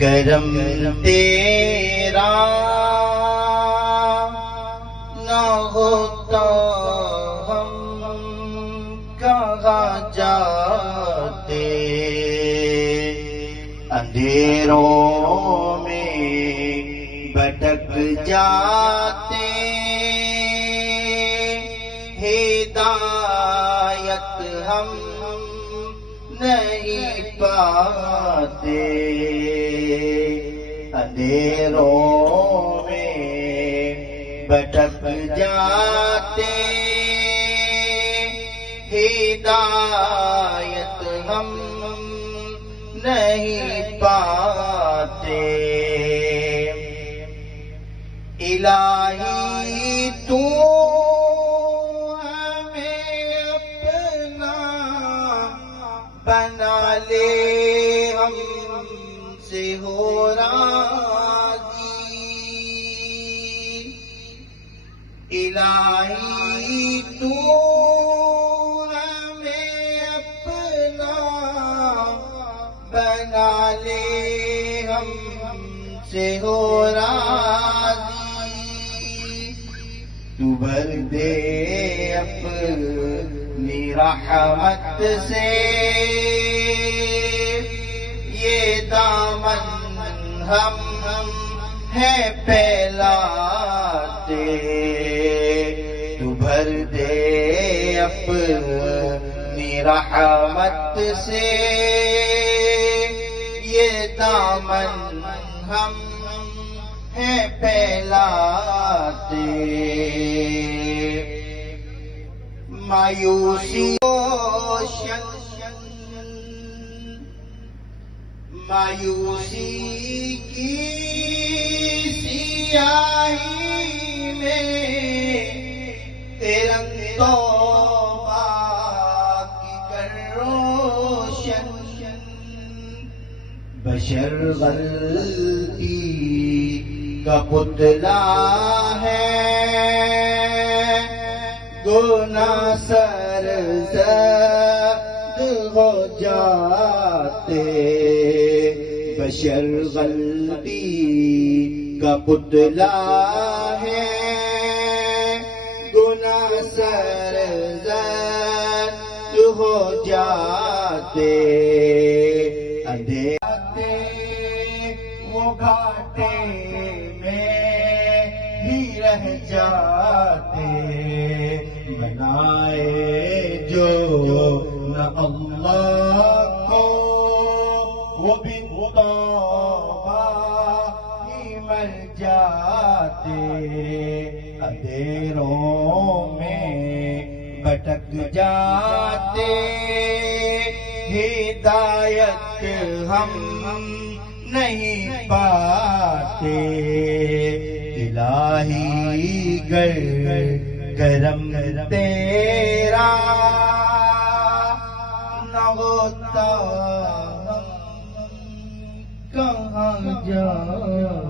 کرم تیرا نہ ہوتا ہم کہاں جاتے، اندھیروں میں بھٹک جاتے، ہدایت ہم نہیں پاتے، اندھیروں میں بھٹک جاتے، ہدایت ہم نہیں پاتے۔ الہی تو بنا لے، ہم سے ہو راضی، الہی تو ہمیں اپنا بنا لے، ہم سے ہو راضی، تو بھر دے اپنی رحمت سے یہ دامن ہم ہیں پھیلاتے، تو بھر دے اپنی رحمت سے یہ دامن ہم ہیں پھیلاتے۔ مایوسی کی سیاہی میں تیرا توبہ کی کر روشن، بشر غلطی کا پتلا ہے، گناہ سرزد ہو جاتے، بشر غلطی کا پتلا ہے، گناہ سرزد ہو جاتے، اندھیرے وہ گھاٹے میں ہی رہ جاتے، بنائے جو نہ اللہ کو وہ بھی توبہ ہی مر جاتے، اندھیروں میں بھٹک جاتے، ہدایت ہم نہیں پاتے، الہی گر کرم تیرا نہ ہوتا ہم کہاں جاتے۔